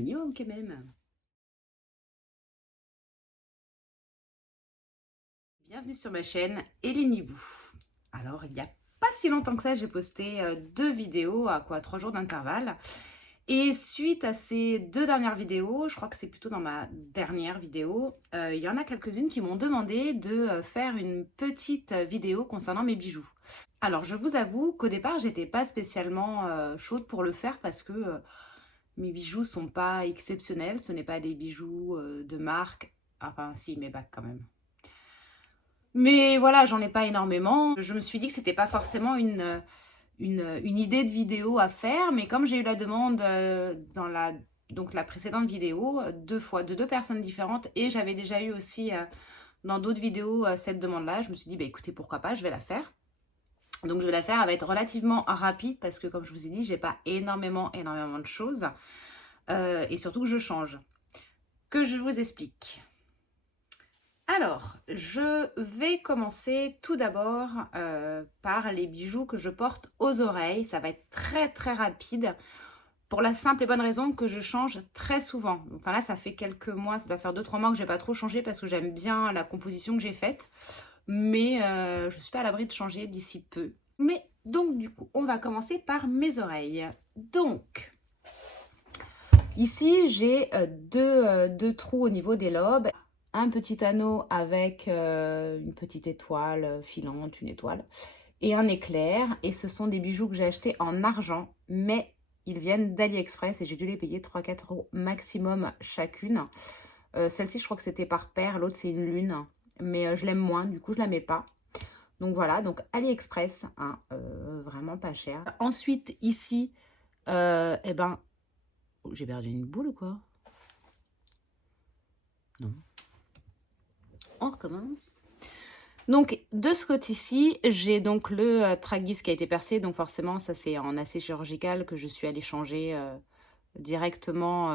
minimum quand même. Bienvenue sur ma chaîne Eline Hibou. Alors, il n'y a pas si longtemps que ça, j'ai posté 2 vidéos à 3 jours d'intervalle. Et suite à ces 2 dernières vidéos, je crois que c'est plutôt dans ma dernière vidéo, il y en a quelques-unes qui m'ont demandé de faire une petite vidéo concernant mes bijoux. Alors, je vous avoue qu'au départ, j'étais pas spécialement chaude pour le faire parce que mes bijoux sont pas exceptionnels. Ce n'est pas des bijoux de marque. Enfin, si, mes bagues quand même. Mais voilà, j'en ai pas énormément. Je me suis dit que c'était pas forcément une idée de vidéo à faire, mais comme j'ai eu la demande dans la précédente vidéo, 2 fois, de 2 personnes différentes, et j'avais déjà eu aussi dans d'autres vidéos cette demande-là, je me suis dit, bah, écoutez, pourquoi pas, je vais la faire. Donc je vais la faire, elle va être relativement rapide parce que comme je vous ai dit, j'ai pas énormément de choses et surtout que je change. Que je vous explique. Alors, je vais commencer tout d'abord par les bijoux que je porte aux oreilles. Ça va être très rapide pour la simple et bonne raison que je change très souvent. Enfin là, ça fait quelques mois, ça doit faire 2-3 mois que j'ai pas trop changé parce que j'aime bien la composition que j'ai faite. Mais je suis pas à l'abri de changer d'ici peu. Mais donc du coup, on va commencer par mes oreilles. Donc, ici, j'ai deux trous au niveau des lobes. Un petit anneau avec une petite étoile filante, une étoile, et un éclair. Et ce sont des bijoux que j'ai achetés en argent, mais ils viennent d'AliExpress et j'ai dû les payer 3-4 € maximum chacune. Celle-ci, je crois que c'était par paire, l'autre c'est une lune, mais je l'aime moins, du coup je la mets pas. Donc voilà, donc AliExpress, hein, vraiment pas cher. Ensuite, ici, eh ben, oh, j'ai perdu une boule ou quoi? Non. On recommence. Donc de ce côté-ci, j'ai donc le tragus qui a été percé, donc forcément ça c'est en acier chirurgical que je suis allée changer directement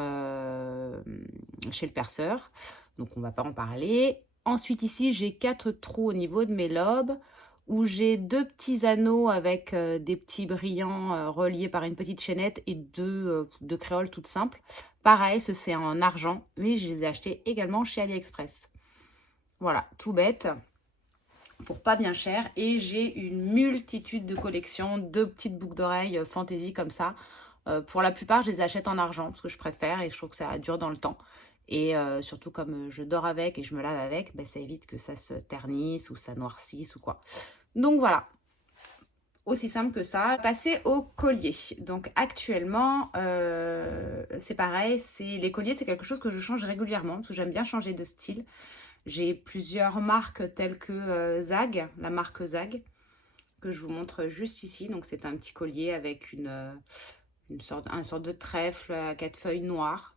chez le perceur. Donc on va pas en parler. Ensuite ici j'ai 4 trous au niveau de mes lobes où j'ai 2 petits anneaux avec des petits brillants reliés par une petite chaînette et deux créoles toutes simples. Pareil, ce c'est en argent, mais je les ai achetés également chez AliExpress. Voilà, tout bête, pour pas bien cher. Et j'ai une multitude de collections, de petites boucles d'oreilles fantaisie comme ça. Pour la plupart, je les achète en argent parce que je préfère et je trouve que ça dure dans le temps. Et surtout comme je dors avec et je me lave avec, ben, ça évite que ça se ternisse ou ça noircisse ou quoi. Donc voilà, aussi simple que ça. Passer au collier. Donc actuellement, c'est pareil, les colliers, c'est quelque chose que je change régulièrement parce que j'aime bien changer de style. J'ai plusieurs marques telles que Zag, la marque Zag, que je vous montre juste ici. Donc c'est un petit collier avec une sorte de trèfle à 4 feuilles noires.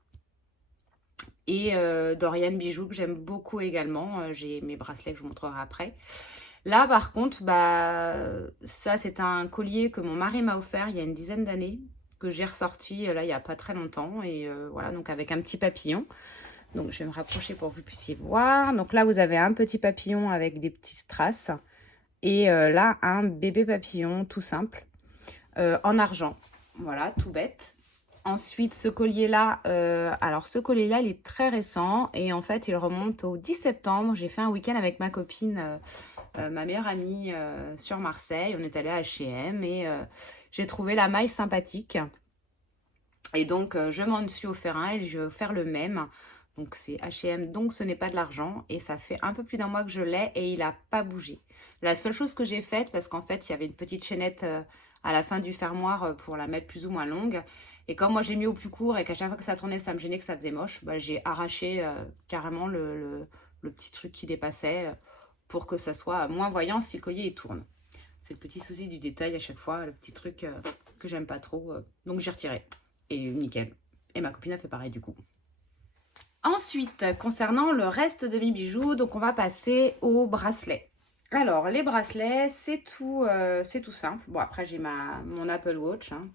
Et Dorian Bijoux que j'aime beaucoup également. J'ai mes bracelets que je vous montrerai après. Là par contre, bah, ça c'est un collier que mon mari m'a offert il y a une dizaine d'années, que j'ai ressorti là il n'y a pas très longtemps. Et voilà, donc avec un petit papillon. Donc je vais me rapprocher pour que vous puissiez voir. Donc là vous avez un petit papillon avec des petites strass. Et là un bébé papillon tout simple en argent. Voilà, tout bête. Ensuite, ce collier-là, alors ce collier-là, il est très récent et en fait, il remonte au 10 septembre. J'ai fait un week-end avec ma copine, ma meilleure amie sur Marseille. On est allé à H&M et j'ai trouvé la maille sympathique. Et donc, je m'en suis offert un et je vais offert le même. Donc, c'est H&M, donc ce n'est pas de l'argent. Et ça fait un peu plus d'un mois que je l'ai et il n'a pas bougé. La seule chose que j'ai faite, parce qu'en fait, il y avait une petite chaînette à la fin du fermoir pour la mettre plus ou moins longue. Et comme moi, j'ai mis au plus court et qu'à chaque fois que ça tournait, ça me gênait, que ça faisait moche, bah, j'ai arraché carrément le petit truc qui dépassait pour que ça soit moins voyant si le collier il tourne. C'est le petit souci du détail à chaque fois, le petit truc que j'aime pas trop. Donc, j'ai retiré. Et nickel. Et ma copine a fait pareil du coup. Ensuite, concernant le reste de mes bijoux, donc on va passer aux bracelets. Alors, les bracelets, c'est tout simple. Bon, après, j'ai mon Apple Watch. Hein.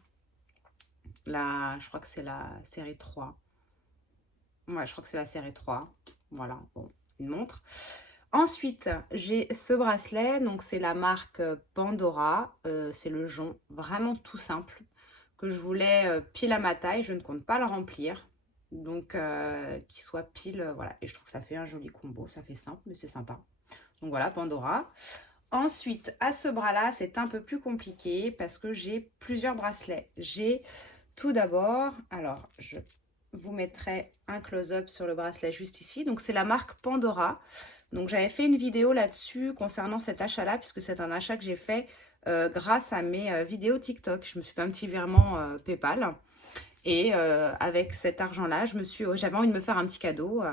Là, je crois que c'est la série 3. Ouais, je crois que c'est la série 3. Voilà, bon, une montre. Ensuite, j'ai ce bracelet. Donc, c'est la marque Pandora. C'est le jonc, vraiment tout simple, que je voulais pile à ma taille. Je ne compte pas le remplir. donc qui soit pile, voilà. Et je trouve que ça fait un joli combo, ça fait simple, mais c'est sympa. Donc voilà, Pandora. Ensuite, à ce bras-là, c'est un peu plus compliqué parce que j'ai plusieurs bracelets. J'ai tout d'abord, alors je vous mettrai un close-up sur le bracelet juste ici. Donc c'est la marque Pandora. Donc j'avais fait une vidéo là-dessus concernant cet achat-là, puisque c'est un achat que j'ai fait grâce à mes vidéos TikTok. Je me suis fait un petit virement PayPal. Et avec cet argent-là, j'avais envie de me faire un petit cadeau.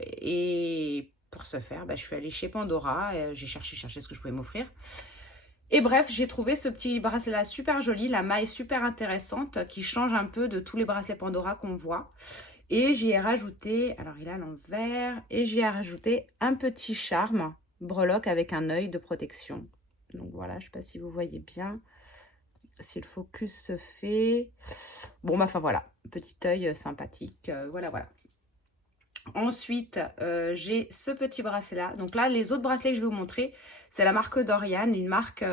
Et pour ce faire, bah, je suis allée chez Pandora. J'ai cherché ce que je pouvais m'offrir. Et bref, j'ai trouvé ce petit bracelet-là super joli. La maille super intéressante qui change un peu de tous les bracelets Pandora qu'on voit. Et j'y ai rajouté, alors il est à l'envers, et j'y ai rajouté un petit charme breloque avec un œil de protection. Donc voilà, je ne sais pas si vous voyez bien. Si le focus se fait. Bon, bah, enfin voilà, petit œil sympathique. Voilà, voilà. Ensuite, j'ai ce petit bracelet-là. Donc là, les autres bracelets que je vais vous montrer, c'est la marque Dorian, une marque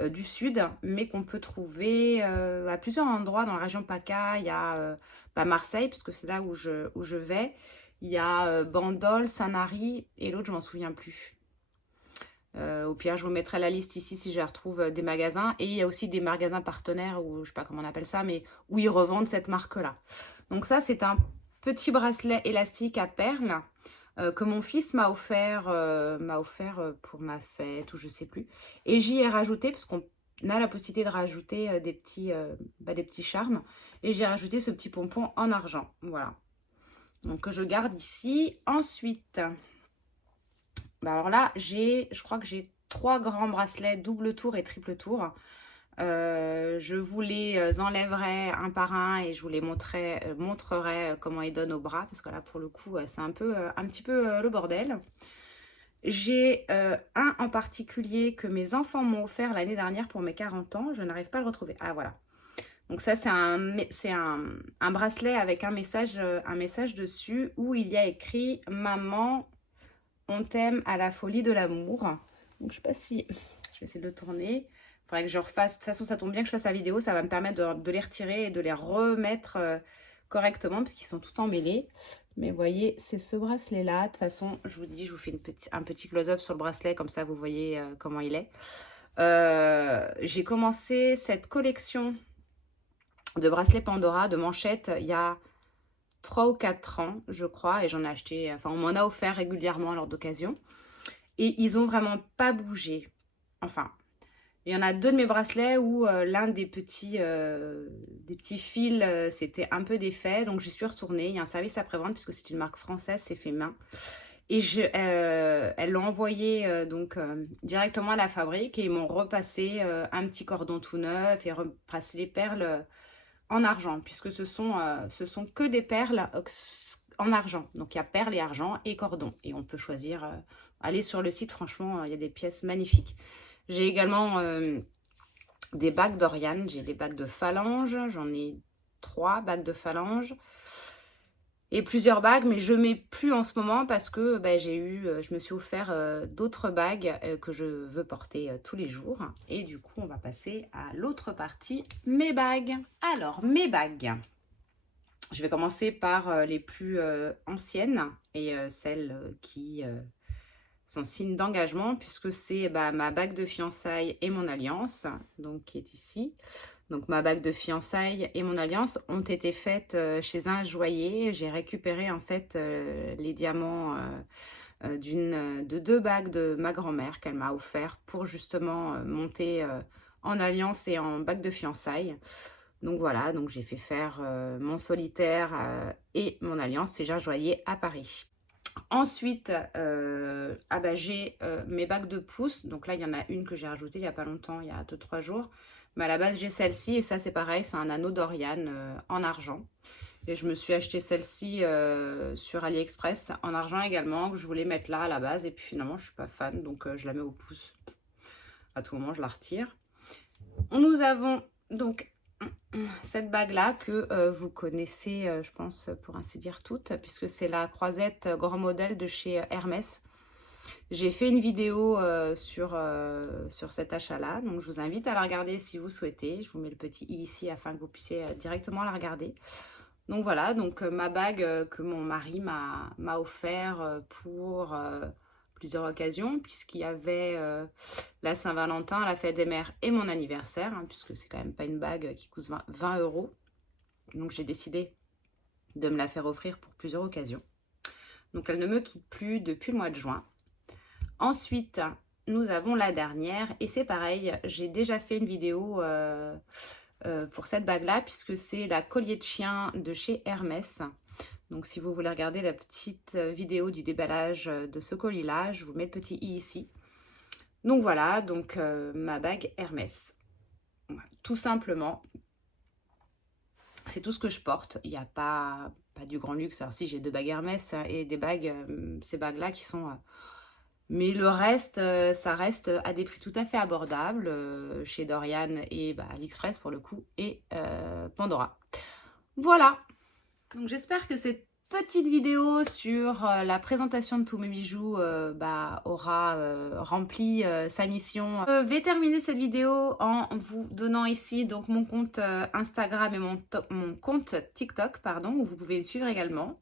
du sud, mais qu'on peut trouver à plusieurs endroits dans la région PACA. Il y a Marseille, puisque c'est là où je vais. Il y a Bandol, Sanary, et l'autre, je m'en souviens plus. Au pire, je vous mettrai la liste ici si je la retrouve des magasins. Et il y a aussi des magasins partenaires, ou je sais pas comment on appelle ça, mais où ils revendent cette marque-là. Donc ça, c'est un petit bracelet élastique à perles que mon fils m'a offert pour ma fête ou je sais plus. Et j'y ai rajouté, parce qu'on a la possibilité de rajouter des petits charmes. Et j'ai rajouté ce petit pompon en argent. Voilà. Donc que je garde ici. Ensuite... Bah alors là, je crois que j'ai 3 grands bracelets double tour et triple tour. Je vous les enlèverai un par un et je vous les montrerai comment ils donnent au bras. Parce que là, pour le coup, c'est un petit peu le bordel. J'ai un en particulier que mes enfants m'ont offert l'année dernière pour mes 40 ans. Je n'arrive pas à le retrouver. Ah, voilà. Donc ça, c'est un bracelet avec un message dessus où il y a écrit « Maman, on t'aime à la folie de l'amour ». Donc je sais pas si... Je vais essayer de le tourner. Il faudrait que je refasse... De toute façon, ça tombe bien que je fasse la vidéo. Ça va me permettre de les retirer et de les remettre correctement parce qu'ils sont tout emmêlés. Mais vous voyez, c'est ce bracelet-là. De toute façon, je vous dis, je vous fais un petit close-up sur le bracelet. Comme ça, vous voyez comment il est. J'ai commencé cette collection de bracelets Pandora, de manchettes, il y a 3 ou 4 ans, je crois. Et j'en ai acheté... Enfin, on m'en a offert régulièrement lors d'occasion. Et ils ont vraiment pas bougé. Enfin, il y en a 2 de mes bracelets où l'un des petits fils s'était un peu défait. Donc, j'y suis retournée. Il y a un service après-vente puisque c'est une marque française, c'est fait main. Et elles l'ont envoyé directement à la fabrique et ils m'ont repassé un petit cordon tout neuf et repassé les perles en argent puisque ce sont que des perles en argent. Donc, il y a perles et argent et cordon. Et on peut choisir... Allez sur le site, franchement, il y a des pièces magnifiques. J'ai également des bagues d'Oriane. J'ai des bagues de phalange. J'en ai 3 bagues de phalange. Et plusieurs bagues, mais je ne mets plus en ce moment parce que je me suis offert d'autres bagues que je veux porter tous les jours. Et du coup, on va passer à l'autre partie, mes bagues. Alors, mes bagues. Je vais commencer par les plus anciennes et celles qui... son signe d'engagement puisque c'est ma bague de fiançailles et mon alliance donc qui est ici. Donc ma bague de fiançailles et mon alliance ont été faites chez un joaillier. J'ai récupéré en fait les diamants de 2 bagues de ma grand-mère qu'elle m'a offert pour justement monter en alliance et en bague de fiançailles. Donc voilà, donc j'ai fait faire mon solitaire et mon alliance chez un joaillier à Paris. Ensuite, j'ai mes bagues de pouce. Donc là, il y en a une que j'ai rajoutée il n'y a pas longtemps, il y a 2-3 jours. Mais à la base, j'ai celle-ci. Et ça, c'est pareil, c'est un anneau d'Oriane en argent. Et je me suis acheté celle-ci sur AliExpress en argent également, que je voulais mettre là à la base. Et puis finalement, je ne suis pas fan, donc je la mets au pouce. À tout moment, je la retire. Nous avons donc... cette bague-là que vous connaissez, je pense, pour ainsi dire toutes, puisque c'est la croisette grand modèle de chez Hermès. J'ai fait une vidéo sur cet achat-là, donc je vous invite à la regarder si vous souhaitez. Je vous mets le petit i ici afin que vous puissiez directement la regarder. Donc voilà, donc ma bague que mon mari m'a offert pour plusieurs occasions, puisqu'il y avait la Saint-Valentin, la fête des mères et mon anniversaire, hein, puisque c'est quand même pas une bague qui coûte 20 euros. Donc j'ai décidé de me la faire offrir pour plusieurs occasions. Donc elle ne me quitte plus depuis le mois de juin. Ensuite, nous avons la dernière, et c'est pareil, j'ai déjà fait une vidéo pour cette bague-là, puisque c'est la collier de chien de chez Hermès. Donc si vous voulez regarder la petite vidéo du déballage de ce colis-là, je vous mets le petit i ici. Donc voilà, donc ma bague Hermès. Voilà, tout simplement, c'est tout ce que je porte. Il n'y a pas du grand luxe. Alors si, j'ai 2 bagues Hermès et des bagues, ces bagues-là qui sont... mais le reste, ça reste à des prix tout à fait abordables chez Dorian et AliExpress pour le coup, et Pandora. Voilà, donc j'espère que cette petite vidéo sur la présentation de tous mes bijoux aura rempli sa mission. Je vais terminer cette vidéo en vous donnant ici donc mon compte Instagram et mon compte TikTok, pardon, où vous pouvez me suivre également.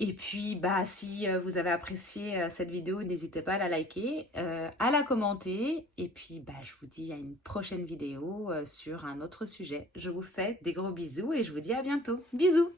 Et puis, si vous avez apprécié cette vidéo, n'hésitez pas à la liker, à la commenter. Et puis, je vous dis à une prochaine vidéo sur un autre sujet. Je vous fais des gros bisous et je vous dis à bientôt. Bisous!